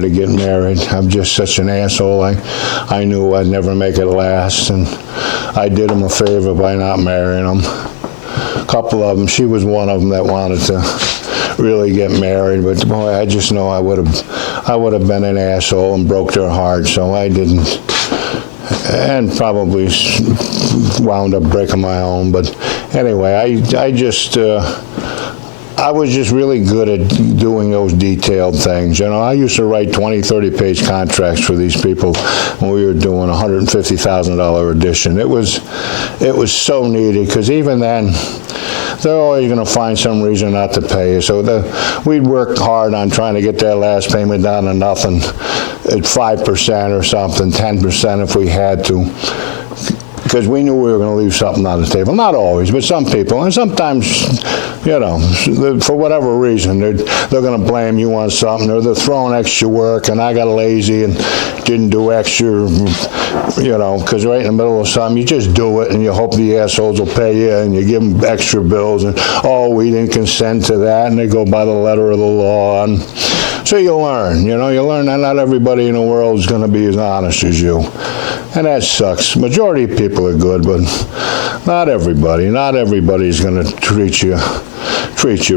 wanted to get married. I'm just such an asshole. I knew I'd never make it last, and I did him a favor by not marrying him. A couple of them, she was one of them that wanted to really get married, but boy, I just know I would have been an asshole and broke their heart, so I didn't, and probably wound up breaking my own. But anyway, I was just really good at doing those detailed things. You know, I used to write 20, 30-page contracts for these people when we were doing a $150,000 edition. It was so needy, because even then, they're always going to find some reason not to pay you. So we'd work hard on trying to get that last payment down to nothing, at 5% or something, 10% if we had to, because we knew we were going to leave something on the table. Not always, but some people. And sometimes, you know, for whatever reason, they're going to blame you on something, or they're throwing extra work, and I got lazy and didn't do extra, you know, because right in the middle of something, you just do it, and you hope the assholes will pay you, and you give them extra bills, and, oh, we didn't consent to that, and they go by the letter of the law. And so you learn, you know, you learn that not everybody in the world is going to be as honest as you. And that sucks. Majority of people are good, but not everybody. Not everybody's going to treat you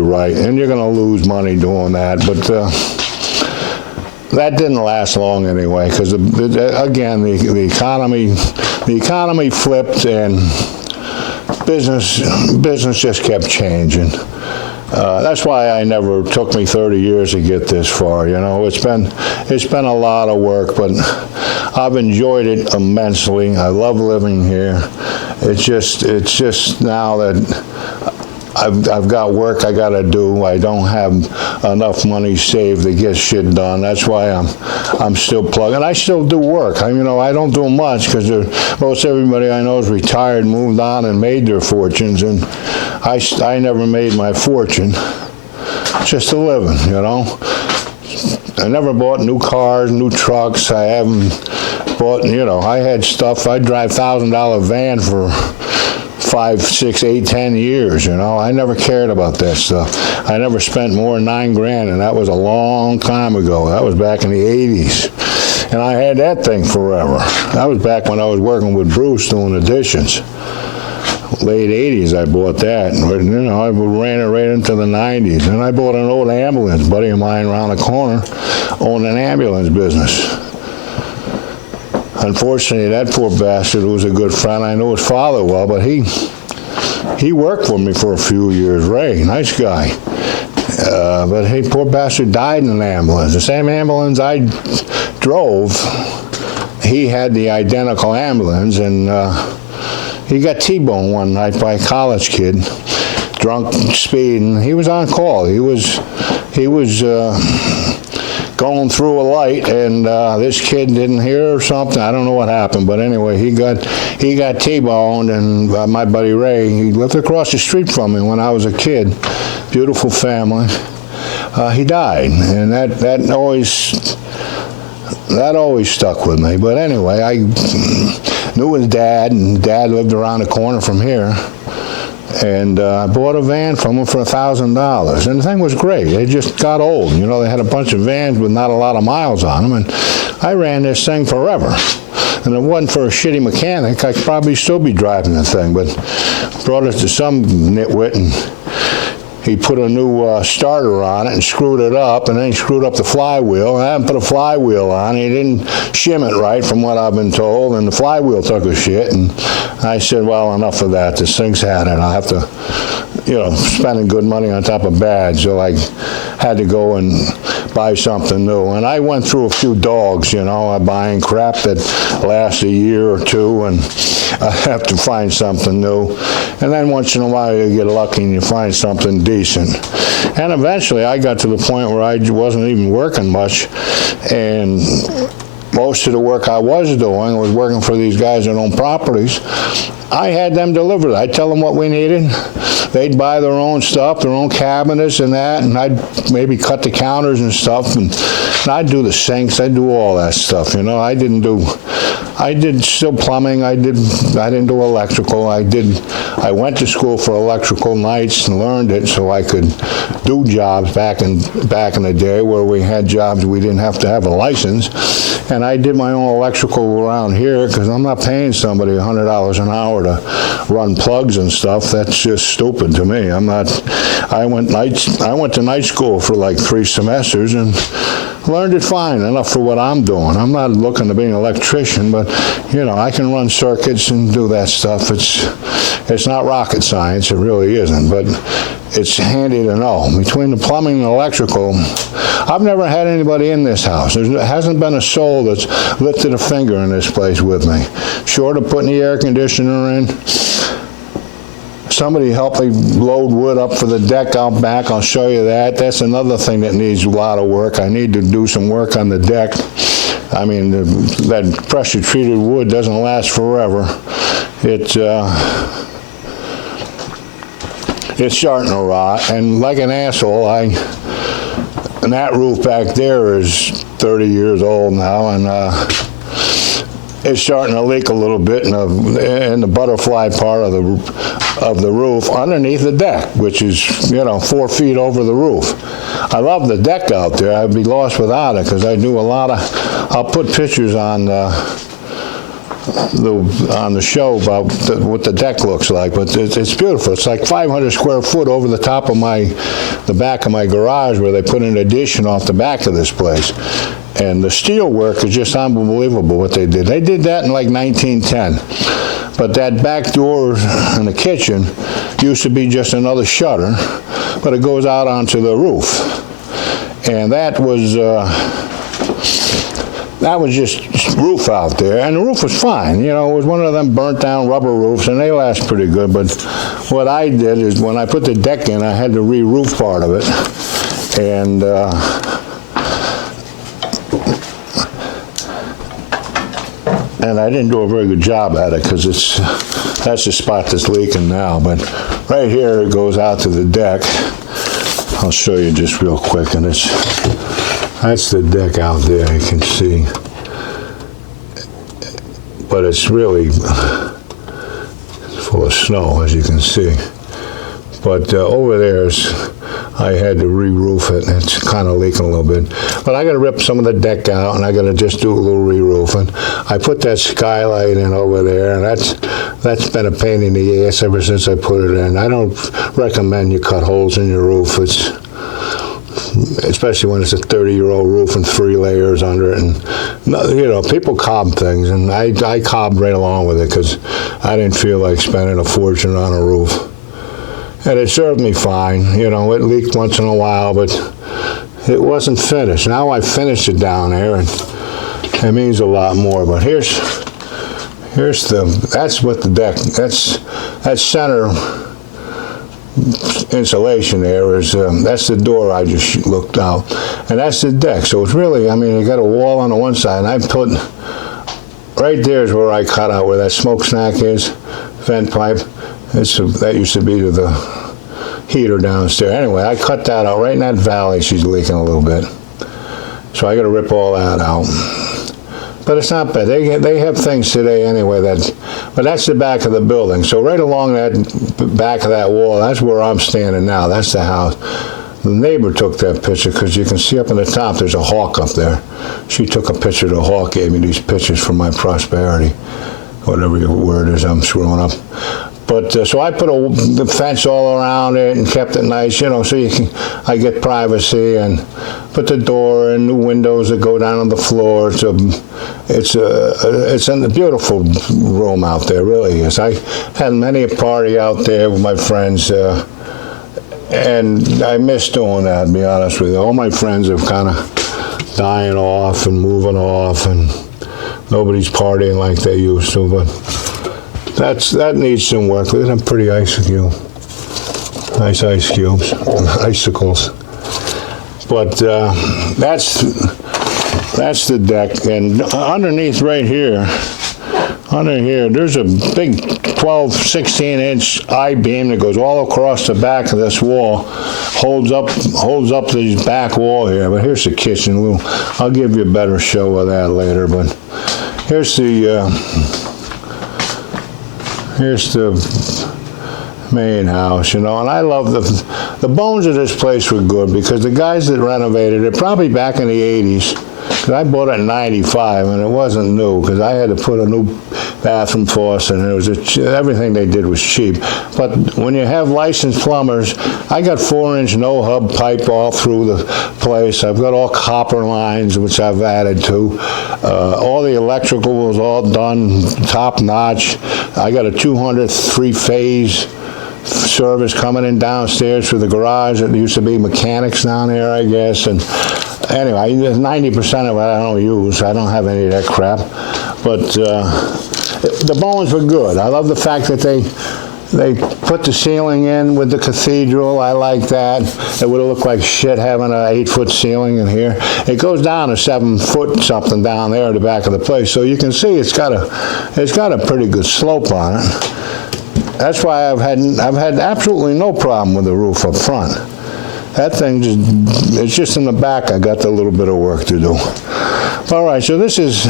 right, and you're going to lose money doing that. But that didn't last long anyway, because again, the economy flipped, and business just kept changing. That's why it took me 30 years to get this far. You know, it's been a lot of work, but I've enjoyed it immensely. I love living here. It's just now that I've got work I got to do. I don't have enough money saved to get shit done. That's why I'm still plugging. I still do work. I don't do much, because most everybody I know is retired, moved on, and made their fortunes, and I never made my fortune. Just a living, you know. I never bought new cars, new trucks. I haven't bought, you know, I had stuff. I drive $1,000 van for 5, 6, 8, 10 years, you know. I never cared about that stuff. I never spent more than $9,000, and that was a long time ago. That was back in the 80s. And I had that thing forever. That was back when I was working with Bruce doing additions. Late 80s I bought that. You know, I ran it right into the 90s. And I bought an old ambulance. A buddy of mine around the corner owned an ambulance business. Unfortunately, that poor bastard, who was a good friend, I knew his father well, but he worked for me for a few years. Ray, nice guy. But hey, poor bastard died in an ambulance. The same ambulance I drove, he had the identical ambulance, and he got T-boned one night by a college kid, drunk, speeding. He was on call. He was going through a light, and this kid didn't hear or something. I don't know what happened, but anyway, he got T-boned, and my buddy Ray, he lived across the street from me when I was a kid. Beautiful family. He died, and that always stuck with me. But anyway, I knew his dad, and Dad lived around the corner from here. And I bought a van from him for $1,000. And the thing was great. It just got old. You know, they had a bunch of vans with not a lot of miles on them. And I ran this thing forever. And if it wasn't for a shitty mechanic, I'd probably still be driving the thing. But brought it to some nitwit, and he put a new starter on it and screwed it up, and then he screwed up the flywheel. And I hadn't put a flywheel on. He didn't shim it right, from what I've been told, and the flywheel took a shit. And I said, well, enough of that. This thing's had it. I'll have to, you know, spending good money on top of bad. So I had to go and buy something new. And I went through a few dogs, you know, buying crap that lasts a year or two, and I have to find something new. And then once in a while you get lucky and you find something decent. And eventually I got to the point where I wasn't even working much, and most of the work I was doing was working for these guys that own properties. I had them deliver it. I'd tell them what we needed. They'd buy their own stuff, their own cabinets and that, and I'd maybe cut the counters and stuff, and I'd do the sinks. I'd do all that stuff, you know. I did still plumbing. I didn't do electrical. I went to school for electrical nights and learned it so I could do jobs back in the day where we had jobs we didn't have to have a license. And I did my own electrical around here because I'm not paying somebody $100 an hour to run plugs and stuff. That's just stupid to me. I went to night school for like 3 semesters and learned it fine enough for what I'm doing. I'm not looking to be an electrician, but you know, I can run circuits and do that stuff. It's not rocket science, it really isn't, but it's handy to know. Between the plumbing and electrical, I've never had anybody in this house. There hasn't been a soul that's lifted a finger in this place with me. Short of putting the air conditioner in. Somebody helped me load wood up for the deck out back. I'll show you that. That's another thing that needs a lot of work. I need to do some work on the deck. I mean, that pressure-treated wood doesn't last forever. It's starting to rot, and like an asshole, and that roof back there is 30 years old now, and it's starting to leak a little bit in the butterfly part of the roof underneath the deck, which is, you know, 4 feet over the roof. I love the deck out there. I'd be lost without it because I do a lot of. I'll put pictures on the show about what the deck looks like, but it's beautiful. It's like 500 square foot over the top of the back of my garage where they put an addition off the back of this place. And the steel work is just unbelievable what they did. They did that in like 1910. But that back door in the kitchen used to be just another shutter, but it goes out onto the roof. And that was just roof out there, and the roof was fine. You know, it was one of them burnt down rubber roofs, and they last pretty good. But what I did is when I put the deck in, I had to re-roof part of it. And I didn't do a very good job at it because that's the spot that's leaking now. But right here it goes out to the deck. I'll show you just real quick, and that's the deck out there. You can see, but it's really full of snow, as you can see. But over there I had to re-roof it, and it's kind of leaking a little bit. But I got to rip some of the deck out, and I got to just do a little re-roofing. I put that skylight in over there, and that's been a pain in the ass ever since I put it in. I don't recommend you cut holes in your roof. Especially when it's a 30-year-old roof and 3 layers under it, and you know, people cob things, and I cobbed right along with it because I didn't feel like spending a fortune on a roof. And it served me fine. You know, it leaked once in a while, but it wasn't finished. Now I finished it down there, and it means a lot more. But that's what the deck, that center insulation there is, that's the door I just looked out. And that's the deck. So it's really, I mean, you got a wall on the one side, and I put, right there is where I cut out where that smokestack is, vent pipe. That used to be to the heater downstairs. Anyway, I cut that out. Right in that valley, she's leaking a little bit. So I got to rip all that out. But it's not bad. They have things today anyway but that's the back of the building. So right along that back of that wall, that's where I'm standing now. That's the house. The neighbor took that picture because you can see up on the top there's a hawk up there. She took a picture. The hawk gave me these pictures for my prosperity, whatever your word is I'm screwing up. But so I put the fence all around it and kept it nice, you know, so I get privacy, and put the door and new windows that go down on the floor. It's a beautiful room out there, really is. I had many a party out there with my friends, and I miss doing that, to be honest with you. All my friends have kind of dying off and moving off, and nobody's partying like they used to, but that needs some work. Look at them pretty icicles. Nice ice cubes, icicles. But that's the deck, and underneath right here, under here, there's a big 12, 16-inch I-beam that goes all across the back of this wall, holds up this back wall here. But here's the kitchen. I'll give you a better show of that later. But here's the main house, and I love the bones of this place were good because the guys that renovated it, probably back in the 80s, because I bought it in 95 and it wasn't new because I had to put a new bathroom faucet and it was everything they did was cheap. But when you have licensed plumbers, I got 4-inch no-hub pipe all through the place. I've got all copper lines, which I've added to. All the electrical was all done top notch. I got a 203-phase service coming in downstairs for the garage. It used to be mechanics down there, I guess. And anyway, 90% of it I don't use. I don't have any of that crap. But the bones were good. I love the fact that they put the ceiling in with the cathedral. I like that. It would have looked like shit having an 8-foot ceiling in here. It goes down to 7 foot something down there at the back of the place. So you can see it's got a pretty good slope on it. That's why I've had absolutely no problem with the roof up front. That thing it's just in the back. I got a little bit of work to do. All right, so this is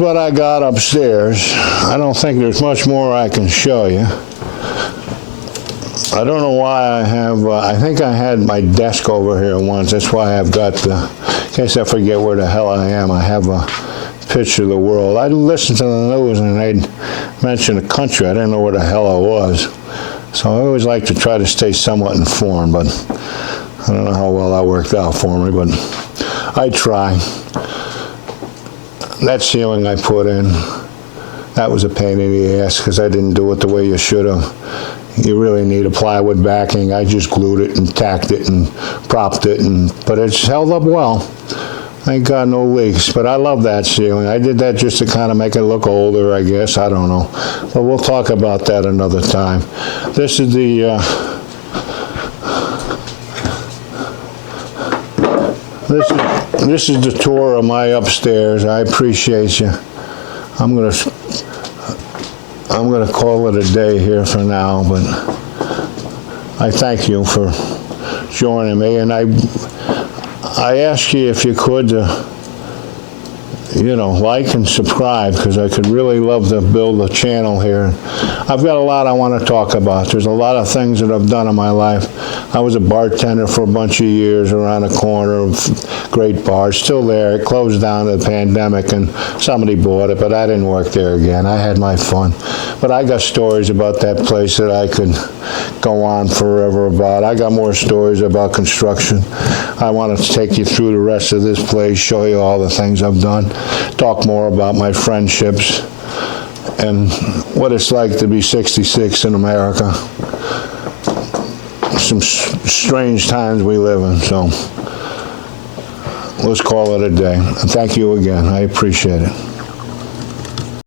what I got upstairs. I don't think there's much more I can show you. I don't know why I have. I think I had my desk over here once. That's why I've got the. In case I forget where the hell I am, I have a picture of the world. I listened to the news and they'd mention a country. I didn't know where the hell I was. So I always like to try to stay somewhat informed, but I don't know how well that worked out for me, but I try. That ceiling I put in, that was a pain in the ass because I didn't do it the way you should have. You really need a plywood backing. I just glued it and tacked it and propped it, but it's held up well. Thank God no leaks, but I love that ceiling. I did that just to kind of make it look older, I guess. I don't know. But we'll talk about that another time. This is this is the tour of my upstairs. I appreciate you. I'm gonna call it a day here for now, but I thank you for joining me, and I ask you if you could, like and subscribe, because I could really love to build a channel here. I've got a lot I want to talk about. There's a lot of things that I've done in my life. I was a bartender for a bunch of years around the corner of great bars, still there. It closed down in the pandemic and somebody bought it, but I didn't work there again. I had my fun. But I got stories about that place that I could go on forever about. I got more stories about construction. I want to take you through the rest of this place, show you all the things I've done, talk more about my friendships and what it's like to be 66 in America. Some strange times we live in, so let's call it a day. Thank you again. I appreciate it.